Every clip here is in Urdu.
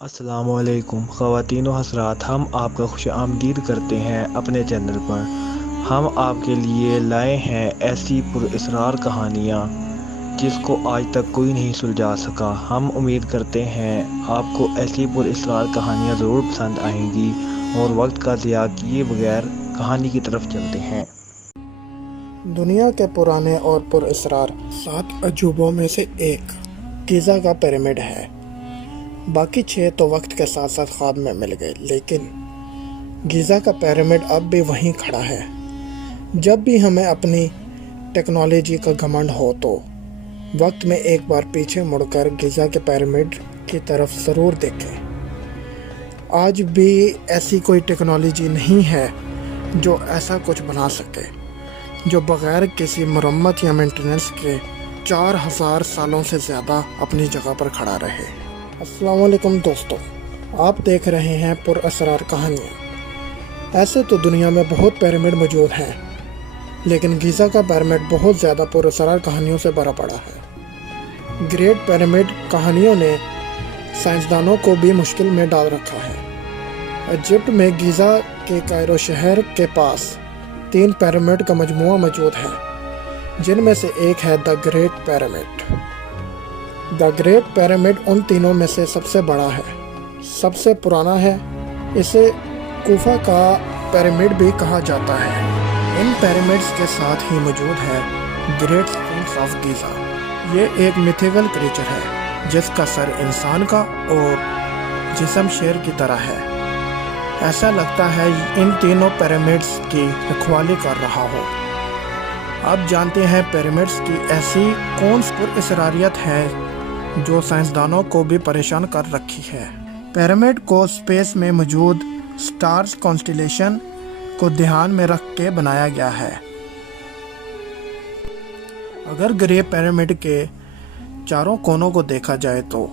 السلام علیکم خواتین و حضرات، ہم آپ کا خوش آمدید کرتے ہیں اپنے چینل پر۔ ہم آپ کے لیے لائے ہیں ایسی پراسرار کہانیاں جس کو آج تک کوئی نہیں سلجھا سکا۔ ہم امید کرتے ہیں آپ کو ایسی پراسرار کہانیاں ضرور پسند آئیں گی، اور وقت کا ضیاع کیے بغیر کہانی کی طرف چلتے ہیں۔ دنیا کے پرانے اور پراسرار 7 عجوبوں میں سے ایک گیزا کا پیرامڈ ہے۔ باقی 6 تو وقت کے ساتھ ساتھ خواب میں مل گئے، لیکن گیزا کا پیرامڈ اب بھی وہیں کھڑا ہے۔ جب بھی ہمیں اپنی ٹیکنالوجی کا گھمنڈ ہو تو وقت میں ایک بار پیچھے مڑ کر گیزا کے پیرامڈ کی طرف ضرور دیکھیں۔ آج بھی ایسی کوئی ٹیکنالوجی نہیں ہے جو ایسا کچھ بنا سکے، جو بغیر کسی مرمت یا مینٹیننس کے 4000 سالوں سے زیادہ اپنی جگہ پر کھڑا رہے۔ السلام علیکم دوستو، آپ دیکھ رہے ہیں پراسرار کہانیاں۔ ایسے تو دنیا میں بہت پیرامڈ موجود ہیں، لیکن گیزا کا پیرامڈ بہت زیادہ پراسرار کہانیوں سے بھرا پڑا ہے۔ گریٹ پیرامڈ کہانیوں نے سائنسدانوں کو بھی مشکل میں ڈال رکھا ہے۔ ایجپٹ میں گیزا کے کائرو شہر کے پاس 3 پیرامڈ کا مجموعہ موجود ہے، جن میں سے ایک ہے the great pyramid. The great pyramid ان تینوں میں سے سب سے بڑا ہے، سب سے پرانا ہے۔ اسے کوفہ کا پیرامڈ بھی کہا جاتا ہے۔ ان پیرامڈز کے ساتھ ہی موجود ہے گریٹ اسفنکس آف گیزا۔ یہ ایک میتھیکل کریچر ہے جس کا سر انسان کا اور جسم شیر کی طرح ہے۔ ایسا لگتا ہے ان تینوں پیرامڈز کی رکھوالی کر رہا ہو۔ اب جانتے ہیں پیرامڈز کی ایسی کون سی پراسراریت ہے جو سائنسدانوں کو بھی پریشان کر رکھی ہے۔ پیرامڈ کو اسپیس میں موجود سٹارز کانسٹیلیشن کو دھیان میں رکھ کے بنایا گیا ہے۔ اگر گرے پیرامڈ کے چاروں کونوں کو دیکھا جائے تو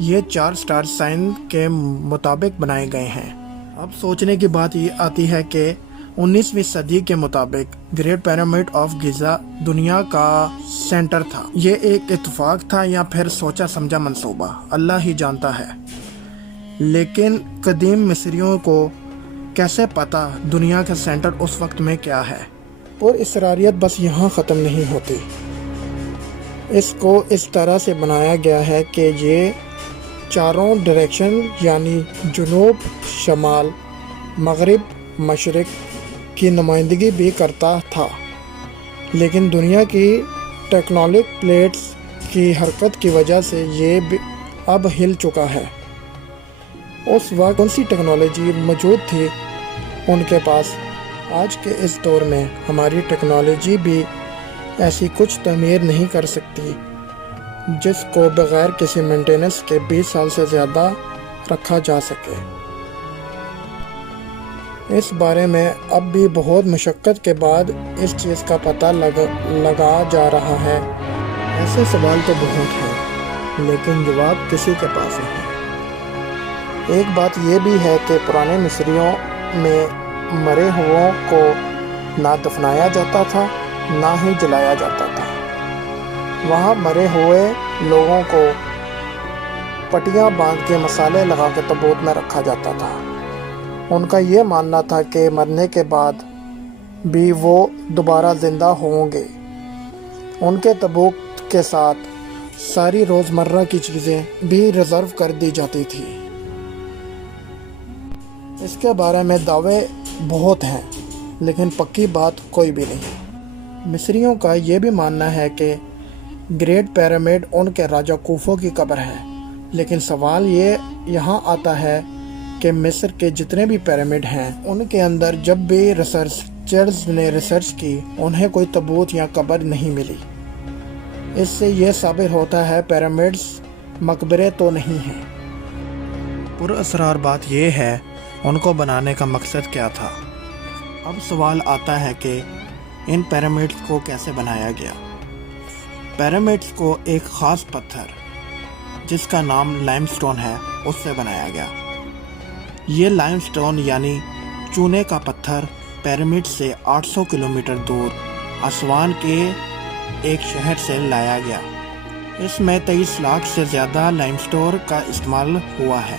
یہ 4 سٹار سائن کے مطابق بنائے گئے ہیں۔ اب سوچنے کی بات یہ آتی ہے کہ 19ویں صدی کے مطابق گریٹ پیرامڈ آف گیزا دنیا کا سینٹر تھا۔ یہ ایک اتفاق تھا یا پھر سوچا سمجھا منصوبہ، اللہ ہی جانتا ہے۔ لیکن قدیم مصریوں کو کیسے پتا دنیا کا سینٹر اس وقت میں کیا ہے؟ پراسراریت بس یہاں ختم نہیں ہوتی۔ اس کو اس طرح سے بنایا گیا ہے کہ یہ چاروں ڈائریکشن یعنی جنوب، شمال، مغرب، مشرق کی نمائندگی بھی کرتا تھا، لیکن دنیا کی ٹیکٹونک پلیٹس کی حرکت کی وجہ سے یہ اب ہل چکا ہے۔ اس وقت کون سی ٹیکنالوجی موجود تھی ان کے پاس؟ آج کے اس دور میں ہماری ٹیکنالوجی بھی ایسی کچھ تعمیر نہیں کر سکتی جس کو بغیر کسی مینٹیننس کے 20 سال سے زیادہ رکھا جا سکے۔ اس بارے میں اب بھی بہت مشقت کے بعد اس چیز کا پتہ لگا جا رہا ہے۔ ایسے سوال تو بہت ہیں، لیکن جواب کسی کے پاس نہیں۔ ایک بات یہ بھی ہے کہ پرانے مصریوں میں مرے ہوئوں کو نہ دفنایا جاتا تھا نہ ہی جلایا جاتا تھا۔ وہاں مرے ہوئے لوگوں کو پٹیاں باندھ کے مسالے لگا کے تابوت میں رکھا جاتا تھا۔ ان کا یہ ماننا تھا کہ مرنے کے بعد بھی وہ دوبارہ زندہ ہوں گے۔ ان کے تابوت کے ساتھ ساری روزمرہ کی چیزیں بھی ریزرو کر دی جاتی تھی۔ اس کے بارے میں دعوے بہت ہیں، لیکن پکی بات کوئی بھی نہیں۔ مصریوں کا یہ بھی ماننا ہے کہ گریٹ پیرامڈ ان کے راجہ کوفو کی قبر ہے، لیکن سوال یہ یہاں آتا ہے کہ مصر کے جتنے بھی پیرامڈ ہیں ان کے اندر جب بھی ریسرچرز نے ریسرچ کی انہیں کوئی تابوت یا قبر نہیں ملی۔ اس سے یہ ثابت ہوتا ہے پیرامڈز مقبرے تو نہیں ہیں۔ پراسرار بات یہ ہے ان کو بنانے کا مقصد کیا تھا؟ اب سوال آتا ہے کہ ان پیرامڈز کو کیسے بنایا گیا؟ پیرامڈز کو ایک خاص پتھر جس کا نام لائم سٹون ہے اس سے بنایا گیا۔ یہ لائم سٹون یعنی چونے کا پتھر پیرامڈ سے 800 کلومیٹر دور اسوان کے ایک شہر سے لایا گیا۔ اس میں 23 لاکھ سے زیادہ لائم سٹون کا استعمال ہوا ہے۔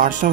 800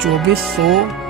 2400